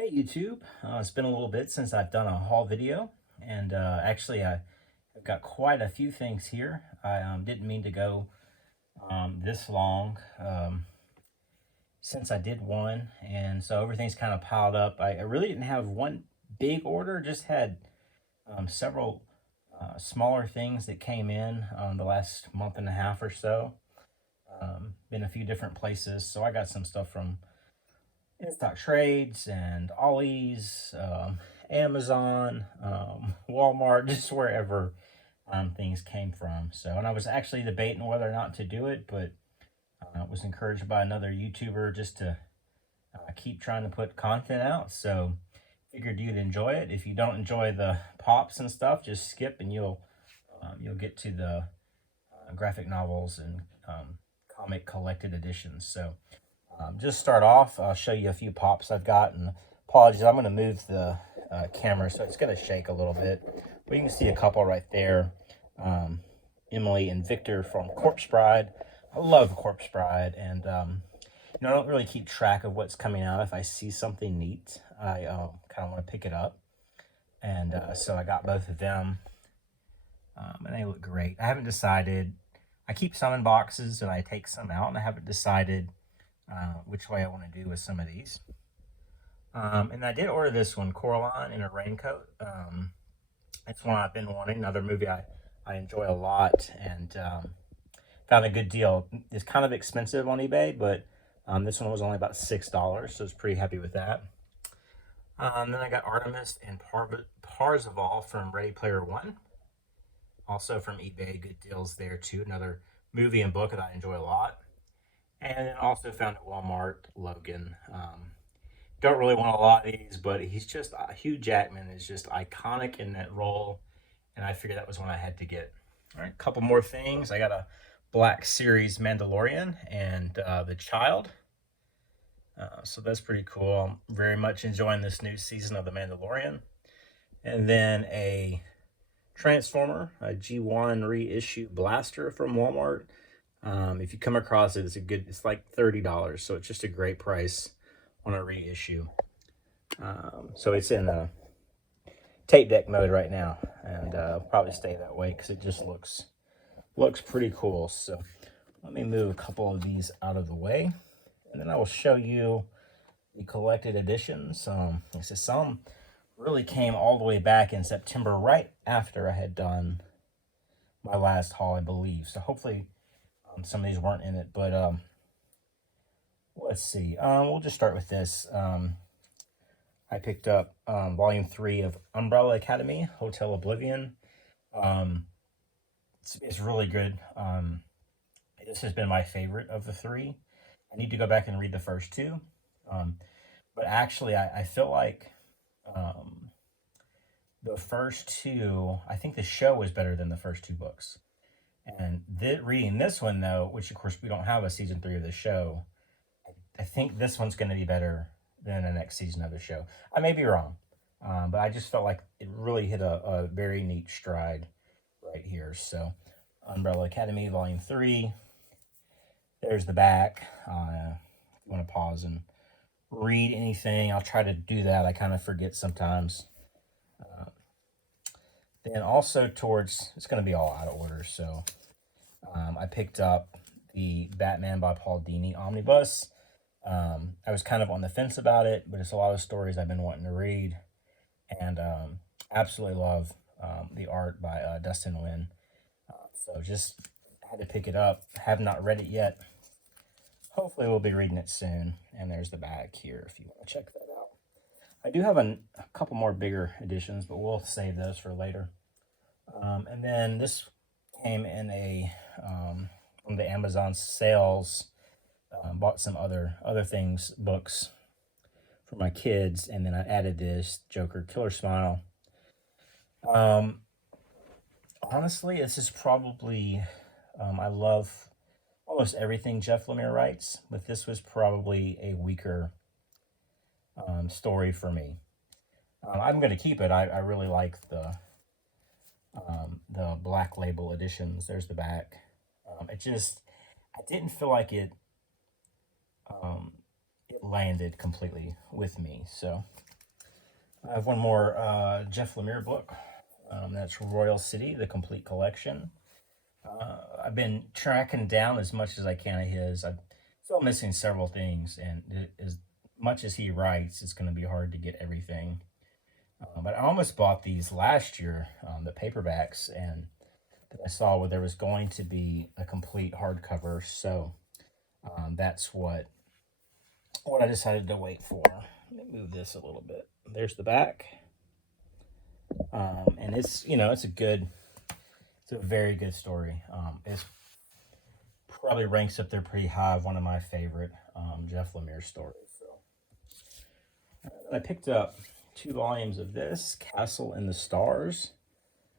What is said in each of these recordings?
Hey YouTube, it's been a little bit since I've done a haul video, and actually I've got quite a few things here. I didn't mean to go this long since I did one, and so everything's kind of piled up. I really didn't have one big order, just had several smaller things that came in the last month and a half or so. Been a few different places, so I got some stuff from in stock trades and Ollies, Amazon, Walmart, just wherever things came from. So, and I was actually debating whether or not to do it, but was encouraged by another YouTuber just to keep trying to put content out. So, figured you'd enjoy it. If you don't enjoy the pops and stuff, just skip and you'll get to the graphic novels and comic collected editions. So. Just start off, I'll show you a few pops I've got, and apologies, I'm going to move the camera so it's going to shake a little bit. But you can see a couple right there, Emily and Victor from Corpse Bride. I love Corpse Bride, and I don't really keep track of what's coming out. If I see something neat, I kind of want to pick it up, and so I got both of them, and they look great. I haven't decided. I keep some in boxes, and I take some out, and I haven't decided which way I want to do with some of these. And I did order this one, Coraline in a Raincoat. It's one I've been wanting, another movie I enjoy a lot, and found a good deal. It's kind of expensive on eBay, but this one was only about $6, so I was pretty happy with that. Then I got Artemis and Parzival from Ready Player One. Also from eBay, good deals there too. Another movie and book that I enjoy a lot. And then also found at Walmart, Logan. Don't really want a lot of these, but he's just, Hugh Jackman is just iconic in that role. And I figured that was one I had to get. All right, a couple more things. I got a Black Series Mandalorian and The Child. So that's pretty cool. I'm very much enjoying this new season of The Mandalorian. And then a Transformer, a G1 reissue blaster from Walmart. If you come across it, it's like $30, so it's just a great price on a reissue. So it's in tape deck mode right now, and probably stay that way because it just looks pretty cool. So let me move a couple of these out of the way, and then I will show you the collected editions. Some really came all the way back in September, right after I had done my last haul, I believe. So hopefully some of these weren't in it, but let's see. We'll just start with this. I picked up volume 3 of Umbrella Academy, Hotel Oblivion. It's really good. This has been my favorite of the 3. I need to go back and read the first 2. But actually, I feel like the first 2, I think the show was better than the first 2 books. And reading this one, though, which of course we don't have a season 3 of the show, I think this one's going to be better than the next season of the show. I may be wrong, but I just felt like it really hit a very neat stride right here. So, Umbrella Academy, Volume 3. There's the back. If you want to pause and read anything, I'll try to do that. I kind of forget sometimes. Then also it's going to be all out of order, so I picked up the Batman by Paul Dini omnibus. I was kind of on the fence about it, but it's a lot of stories I've been wanting to read, and absolutely love the art by Dustin Nguyen. So just had to pick it up. Have not read it yet. Hopefully we'll be reading it soon. And there's the back here if you want to check that out. I do have a couple more bigger editions, but we'll save those for later. And then this came in from the Amazon sales. Bought some other things, books for my kids, and then I added this Joker Killer Smile. Honestly, this is probably I love almost everything Jeff Lemire writes, but this was probably a weaker story for me. I'm going to keep it. I really like the Black Label editions. There's the back. I didn't feel like it landed completely with me. So I have one more Jeff Lemire book. That's Royal City, the complete collection. I've been tracking down as much as I can of his. I'm still missing several things, and as much as he writes, it's going to be hard to get everything. But I almost bought these last year, the paperbacks, and I saw where there was going to be a complete hardcover. So that's what I decided to wait for. Let me move this a little bit. There's the back, and it's it's a very good story. It's probably ranks up there pretty high. One of my favorite Jeff Lemire stories. So I picked up 2 volumes of this, Castle in the Stars,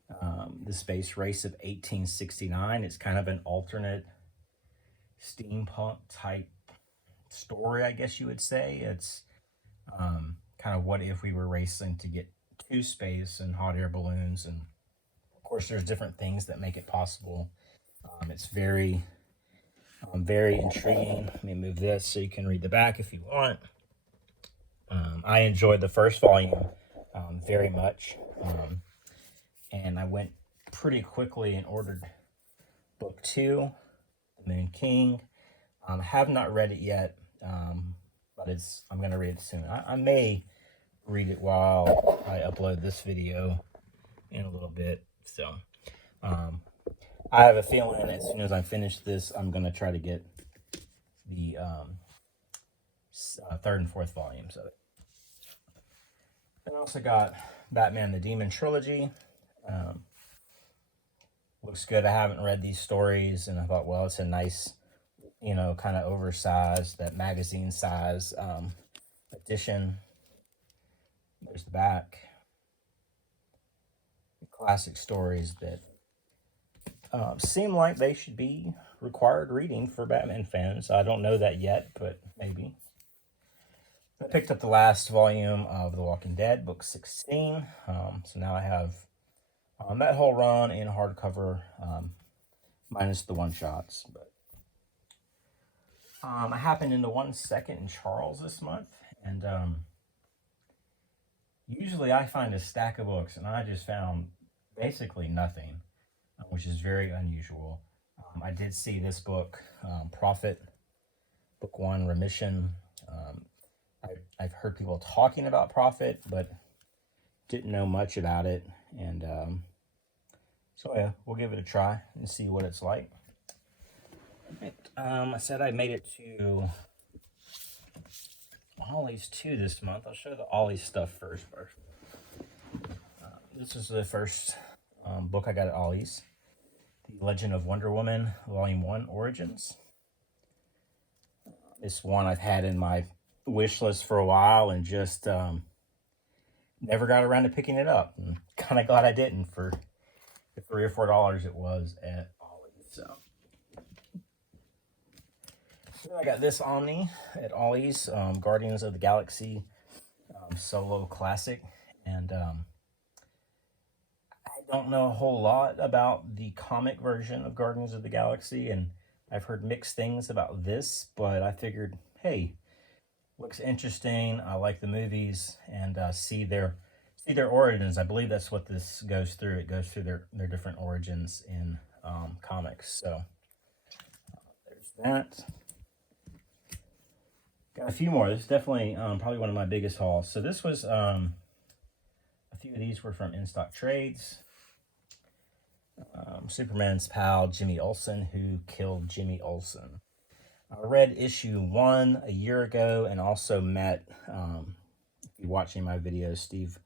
the space race of 1869. It's kind of an alternate steampunk type story, I guess you would say. It's kind of what if we were racing to get to space and hot air balloons, and of course there's different things that make it possible. It's very intriguing. Let me move this so you can read the back if you want. I enjoyed the first volume very much, and I went pretty quickly and ordered book 2, The Moon King. Have not read it yet, but I'm going to read it soon. I may read it while I upload this video in a little bit. So I have a feeling as soon as I finish this, I'm going to try to get the 3rd and 4th volumes of it. I also got Batman the Demon Trilogy. Looks good. I haven't read these stories, and I thought, well, it's a nice, kind of oversized, that magazine size edition. There's the back. Classic stories that seem like they should be required reading for Batman fans. I don't know that yet, but maybe. I picked up the last volume of The Walking Dead, book 16. So now I have that whole run in hardcover, minus the one-shots. But I happened into one second in Charles this month, and usually I find a stack of books, and I just found basically nothing, which is very unusual. I did see this book, Prophet, book 1, Remission. I've heard people talking about Prophet, but didn't know much about it. And so yeah, we'll give it a try and see what it's like. I said I made it to Ollies 2 this month. I'll show the Ollies stuff first. This is the first book I got at Ollies. The Legend of Wonder Woman, Volume 1, Origins. This one I've had in my wish list for a while and just never got around to picking it up. I'm kind of glad I didn't for the $3 or $4 it was at Ollies. So I got this Omni at Ollies, Guardians of the Galaxy solo classic, and I don't know a whole lot about the comic version of Guardians of the Galaxy, and I've heard mixed things about this, but I figured, hey, looks interesting. I like the movies, and see their origins. I believe that's what this goes through. It goes through their different origins in comics. So there's that. Got a few more. This is definitely probably one of my biggest hauls. So this was a few of these were from In Stock Trades. Superman's pal Jimmy Olsen, who killed Jimmy Olsen. I read issue 1 a year ago, and also met, if you're watching my videos, Steve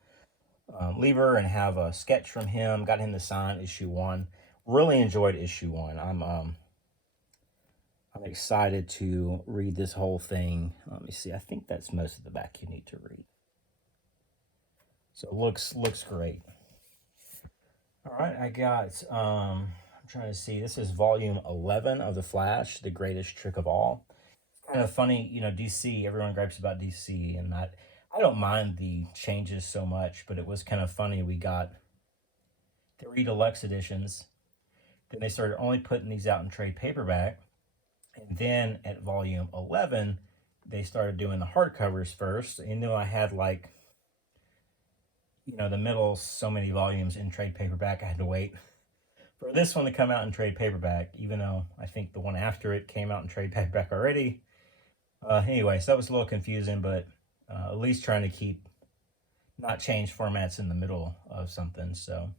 Lever, and have a sketch from him. Got him to sign issue 1. Really enjoyed issue 1. I'm excited to read this whole thing. Let me see. I think that's most of the back you need to read. So it looks great. All right, I got, I'm trying to see, this is volume 11 of The Flash, The Greatest Trick of All. It's kind of funny, DC, everyone gripes about DC, and I don't mind the changes so much, but it was kind of funny. We got 3 deluxe editions, then they started only putting these out in trade paperback, and then at volume 11, they started doing the hardcovers first. I had like you know, the middle, so many volumes in trade paperback. I had to wait for this one to come out in trade paperback, even though I think the one after it came out in trade paperback already. Anyway, so that was a little confusing, but at least trying to keep, not change formats in the middle of something. So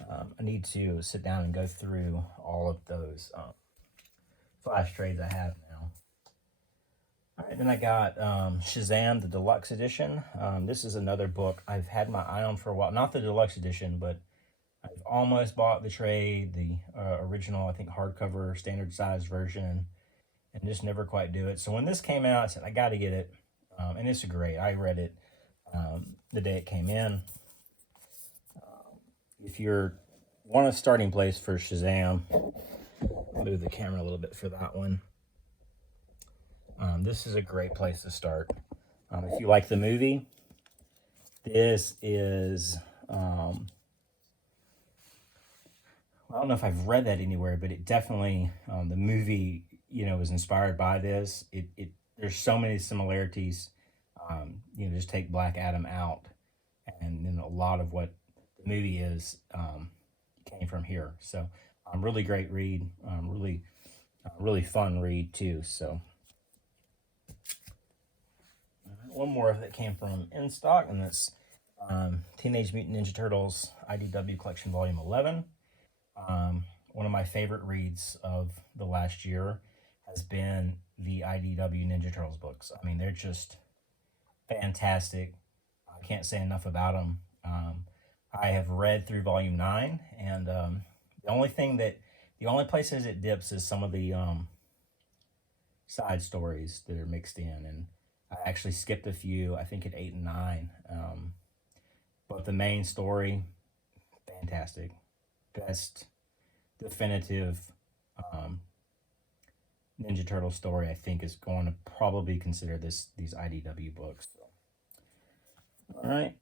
I need to sit down and go through all of those flash trades I have now. All right, then I got Shazam, the Deluxe Edition. This is another book I've had my eye on for a while. Not the Deluxe Edition, but I've almost bought the trade, the original, I think, hardcover, standard size version, and just never quite do it. So when this came out, I said, I got to get it. And it's great. I read it the day it came in. If you're want a starting place for Shazam, I'll move the camera a little bit for that one. This is a great place to start. If you like the movie, this is, I don't know if I've read that anywhere, but it definitely, the movie, you know, was inspired by this. There's so many similarities. You know, just take Black Adam out, and then a lot of what the movie is came from here. So, really great read. Really fun read too. So, one more that came from in stock, and that's Teenage Mutant Ninja Turtles IDW Collection Volume 11. One of my favorite reads of the last year has been the IDW Ninja Turtles books. I mean, they're just fantastic. I can't say enough about them. I have read through Volume 9, and the only places it dips is some of the side stories that are mixed in, and I actually skipped a few, I think at 8 and 9. But the main story, fantastic. Best definitive Ninja Turtle story, I think, is going to probably consider these IDW books. So. All right.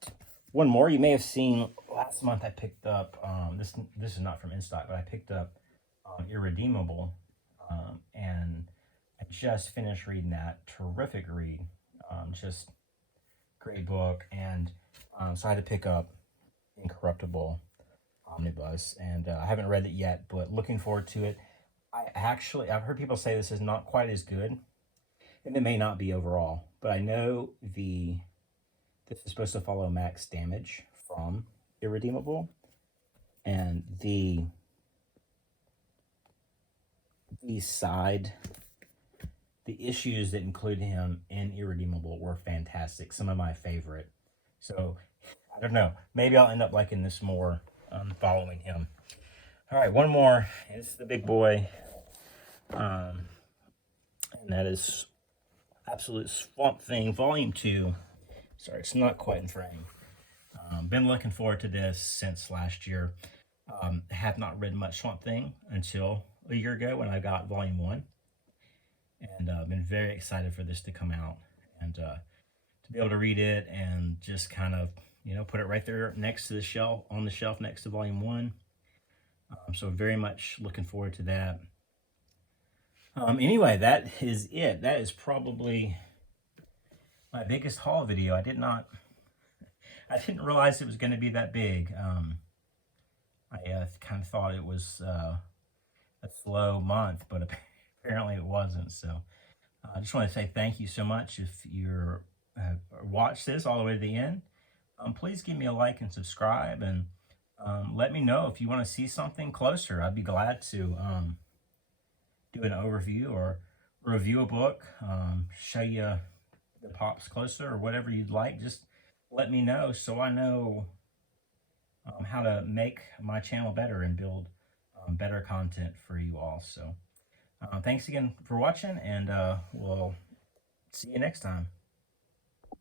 One more you may have seen last month. I picked up, this is not from InStock, but I picked up Irredeemable, and I just finished reading that. Terrific read. Just great book. And so I had to pick up Incorruptible Omnibus, and I haven't read it yet, but looking forward to it. I've heard people say this is not quite as good, and it may not be overall, but I know this is supposed to follow Max Damage from Irredeemable, and the issues that include him in Irredeemable were fantastic. Some of my favorite. So I don't know. Maybe I'll end up liking this more following him. All right, one more. It's the big boy. And that is Absolute Swamp Thing, Volume 2. Sorry, it's not quite in frame. Been looking forward to this since last year. Have not read much Swamp Thing until a year ago when I got Volume 1. And been very excited for this to come out, and to be able to read it and just kind of, you know, put it right there next to the shelf, on the shelf next to Volume 1. So very much looking forward to that. Anyway, that is it. That is probably my biggest haul video. I didn't realize it was going to be that big. I kind of thought it was a slow month, but apparently it wasn't. So I just want to say thank you so much. If you're watched this all the way to the end, please give me a like and subscribe, and let me know if you want to see something closer. I'd be glad to do an overview or review a book, show you the pops closer, or whatever you'd like. Just let me know so I know how to make my channel better and build better content for you all. So thanks again for watching, and we'll see you next time.